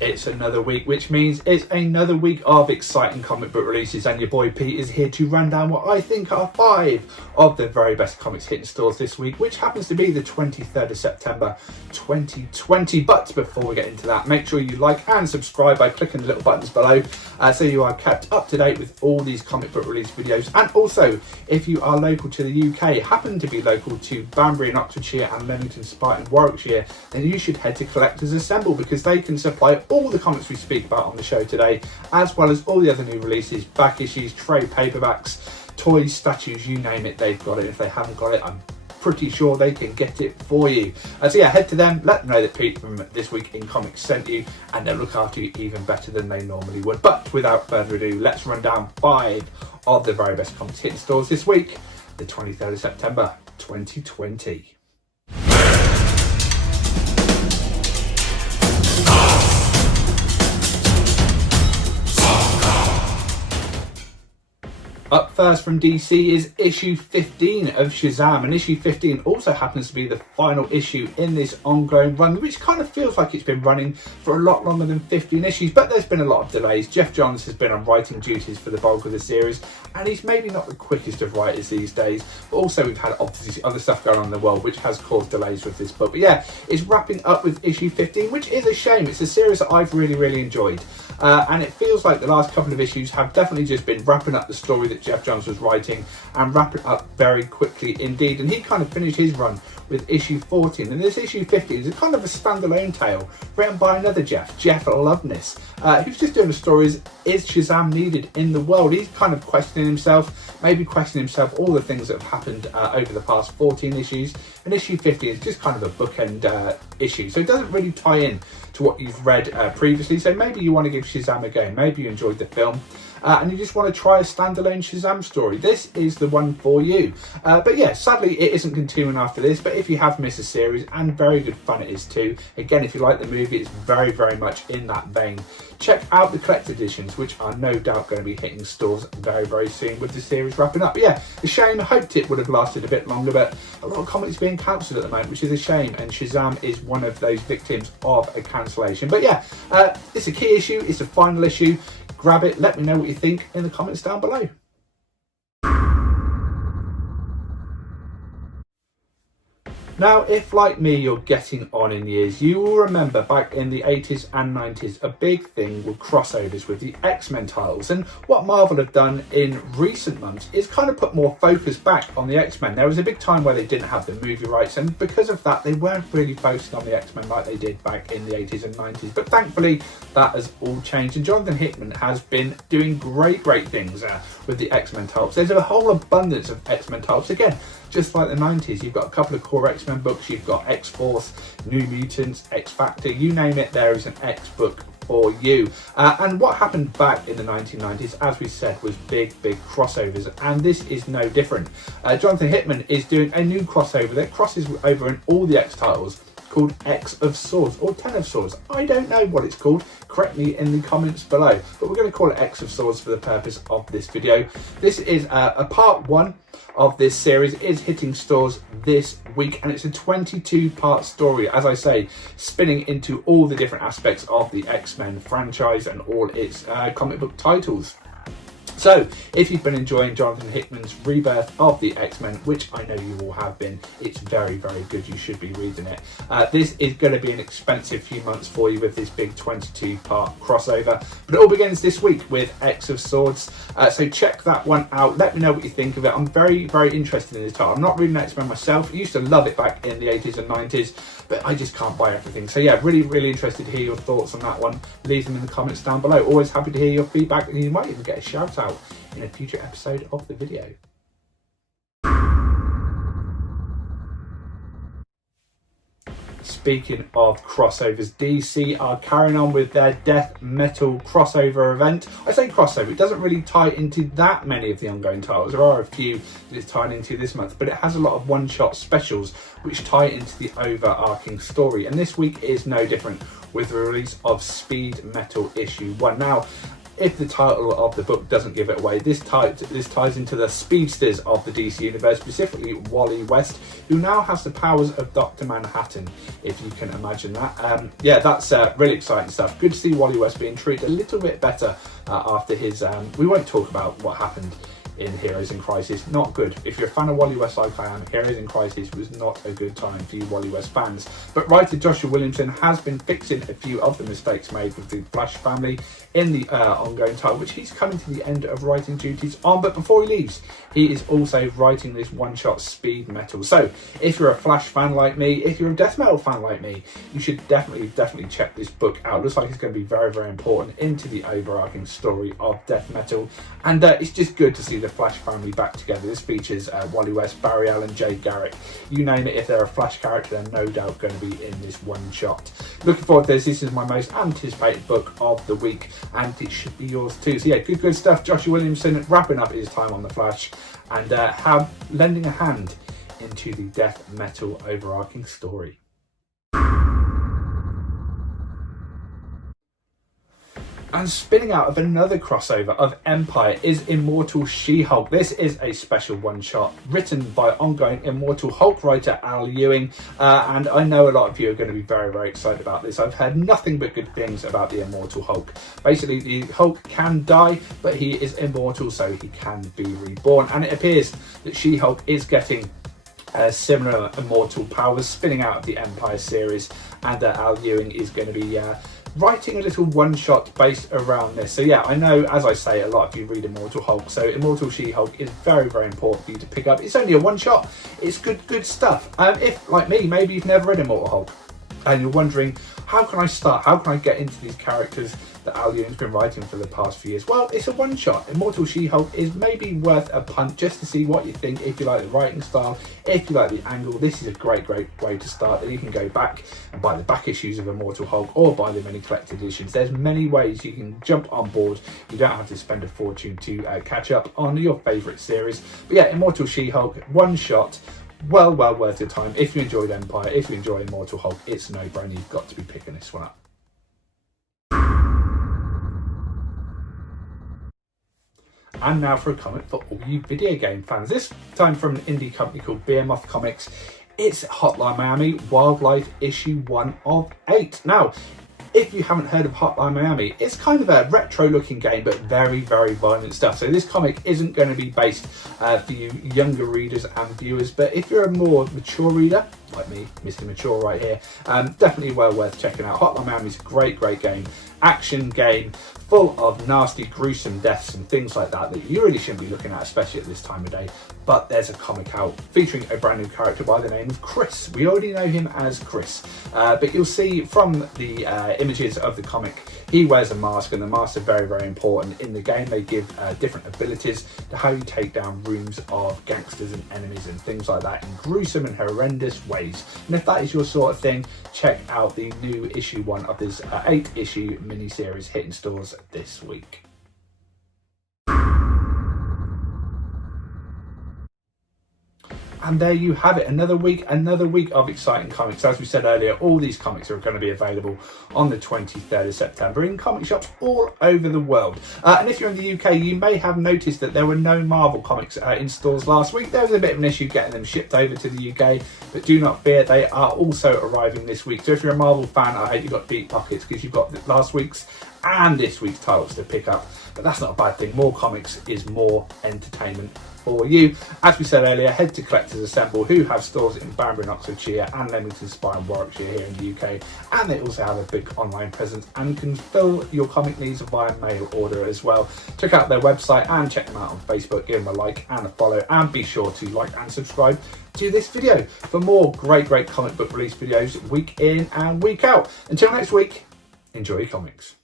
It's another week, which means it's another week of exciting comic book releases, and your boy Pete is here to run down what I think are 5 of the very best comics hitting stores this week, which happens to be the 23rd of September 2020. But before we get into that, make sure you like and subscribe by clicking the little buttons below so you are kept up to date with all these comic book release videos. And also, if you are local to the UK, happen to be local to Banbury and Oxfordshire and Leamington Spa and Warwickshire, then you should head to Collectors Assemble, because they can supply all the comics we speak about on the show today, as well as all the other new releases, back issues, trade paperbacks, toys, statues, you name it, they've got it. If they haven't got it, I'm pretty sure they can get it for you. So yeah, head to them, let them know that Pete from This Week in Comics sent you, and they'll look after you even better than they normally would. But without further ado, let's run down 5 of the very best comics hitting stores this week, the 23rd of September 2020. Up first from DC is issue 15 of Shazam, and issue 15 also happens to be the final issue in this ongoing run, which kind of feels like it's been running for a lot longer than 15 issues, but there's been a lot of delays. Jeff Johns has been on writing duties for the bulk of the series, and he's maybe not the quickest of writers these days, but also we've had obviously other stuff going on in the world which has caused delays with this book. But yeah, it's wrapping up with issue 15, which is a shame. It's a series that I've really enjoyed, and it feels like the last couple of issues have definitely just been wrapping up the story that Jeff Johns was writing, and wrap it up very quickly indeed. And he kind of finished his run with issue 14, and this issue 15 is a kind of a standalone tale written by another Jeff Loveness, who's just doing a story is Shazam needed in the world? He's kind of questioning himself, maybe questioning himself all the things that have happened over the past 14 issues, and issue 15 is just kind of a bookend issue, so it doesn't really tie in to what you've read previously. So maybe you want to give Shazam a go, maybe you enjoyed the film, and you just want to try a standalone Shazam story. This is the one for you. But yeah, sadly it isn't continuing after this, but if you have missed a series, and very good fun it is too, again, if you like the movie, it's very much in that vein. Check out the collector editions, which are no doubt going to be hitting stores very soon with the series wrapping up. But yeah, a shame. I hoped it would have lasted a bit longer, but a lot of comics being cancelled at the moment, which is a shame, and Shazam is one of those victims of a cancellation. But yeah, it's a key issue, it's a final issue. Grab it, let me know what you think in the comments down below. Now, if like me you're getting on in years, you will remember back in the 80s and 90s a big thing with crossovers with the X-Men titles, and what Marvel have done in recent months is kind of put more focus back on the X-Men. There was a big time where they didn't have the movie rights, and because of that they weren't really focusing on the X-Men like they did back in the 80s and 90s, but thankfully that has all changed, and Jonathan Hickman has been doing great things with the X-Men titles. There's a whole abundance of X-Men titles, again, just like the 90s. You've got a couple of core X-Men books, you've got X-Force, New Mutants, X-Factor, you name it, there is an X book for you. And what happened back in the 1990s, as we said, was big crossovers, and this is no different. Jonathan Hickman is doing a new crossover that crosses over in all the X titles, called X of Swords, or 10 of Swords. I don't know what it's called, correct me in the comments below, but we're going to call it X of Swords for the purpose of this video. This is a part 1 of this series. It is hitting stores this week, and it's a 22-part story, as I say, spinning into all the different aspects of the X-Men franchise and all its comic book titles. So, if you've been enjoying Jonathan Hickman's rebirth of the X-Men, which I know you all have been, it's very good, you should be reading it. This is going to be an expensive few months for you with this big 22-part crossover, but it all begins this week with X of Swords, so check that one out, let me know what you think of it. I'm very interested in this title. I'm not reading X-Men myself, I used to love it back in the 80s and 90s, but I just can't buy everything. So yeah, really interested to hear your thoughts on that one. Leave them in the comments down below. Always happy to hear your feedback, and you might even get a shout out in a future episode of the video. Speaking of crossovers, DC are carrying on with their death metal crossover event. I say crossover, it doesn't really tie into that many of the ongoing titles. There are a few that it's tied into this month, but it has a lot of one-shot specials which tie into the overarching story. And this week is no different with the release of Speed Metal issue 1. Now, if the title of the book doesn't give it away, this ties into the speedsters of the DC universe, specifically Wally West, who now has the powers of Dr. Manhattan, if you can imagine that. Yeah, that's really exciting stuff. Good to see Wally West being treated a little bit better after his... we won't talk about what happened in Heroes in Crisis. Not good. If you're a fan of Wally West like I am, Heroes in Crisis was not a good time for you Wally West fans. But writer Joshua Williamson has been fixing a few of the mistakes made with the Flash family in the ongoing title, which he's coming to the end of writing duties on. But before he leaves, he is also writing this one-shot Speed Metal. So if you're a Flash fan like me, if you're a Death Metal fan like me, you should definitely check this book out. Looks like it's going to be very, very important into the overarching story of Death Metal. And it's just good to see the Flash family back together. This features Wally West, Barry Allen, Jay Garrick. You name it, if they're a Flash character, they're no doubt going to be in this one shot. Looking forward to this. This is my most anticipated book of the week, and it should be yours too. So yeah, good stuff. Joshua Williamson wrapping up his time on the Flash and lending a hand into the Death Metal overarching story. And spinning out of another crossover of Empire is Immortal She-Hulk. This is a special one-shot written by ongoing Immortal Hulk writer Al Ewing, and I know a lot of you are going to be very, very excited about this. I've heard nothing but good things about the Immortal Hulk. Basically, the Hulk can die, but he is immortal, so he can be reborn, and it appears that She-Hulk is getting similar immortal powers spinning out of the Empire series, and Al Ewing is going to be writing a little one-shot based around this. So yeah, I know, as I say, a lot of you read Immortal Hulk, so Immortal She-Hulk is very, very important for you to pick up. It's only a one-shot. It's good stuff. If, like me, maybe you've never read Immortal Hulk and you're wondering, how can I start? How can I get into these characters that Al Ewing's been writing for the past few years? Well, it's a one-shot. Immortal She-Hulk is maybe worth a punt just to see what you think. If you like the writing style, if you like the angle, this is a great way to start. Then you can go back and buy the back issues of Immortal Hulk or buy the mini collected editions. There's many ways you can jump on board. You don't have to spend a fortune to catch up on your favourite series. But yeah, Immortal She-Hulk, one shot. Well worth your time. If you enjoyed Empire, if you enjoy Immortal Hulk, it's a no-brainer. You've got to be picking this one up. And now for a comment for all you video game fans. This time from an indie company called Behemoth Comics. It's Hotline Miami Wildlife issue 1 of 8. Now, if you haven't heard of Hotline Miami, it's kind of a retro looking game, but very, very violent stuff. So this comic isn't going to be based for you younger readers and viewers, but if you're a more mature reader, like me, Mr. Mature right here, definitely well worth checking out. Hotline Miami is a great game, action game, full of nasty, gruesome deaths and things like that you really shouldn't be looking at, especially at this time of day. But there's a comic out featuring a brand new character by the name of Chris. We already know him as Chris, but you'll see from the images of the comic, he wears a mask, and the masks are very, very important in the game. They give different abilities to how you take down rooms of gangsters and enemies and things like that in gruesome and horrendous ways. And if that is your sort of thing, check out the new issue 1 of this 8-issue miniseries hitting stores this week. And there you have it, another week of exciting comics. As we said earlier, all these comics are going to be available on the 23rd of September in comic shops all over the world. And if you're in the UK, you may have noticed that there were no Marvel comics in stores last week. There was a bit of an issue getting them shipped over to the UK, but do not fear, they are also arriving this week. So if you're a Marvel fan, I hope you've got deep pockets, because you've got last week's and this week's titles to pick up. But that's not a bad thing. More comics is more entertainment for you. As we said earlier, head to Collectors Assemble, who have stores in Banbury and Oxfordshire and Leamington Spa and Warwickshire here in the UK, and they also have a big online presence and can fill your comic needs via mail order as well. Check out their website and check them out on Facebook. Give them a like and a follow, and be sure to like and subscribe to this video for more great comic book release videos week in and week out. Until next week, enjoy your comics.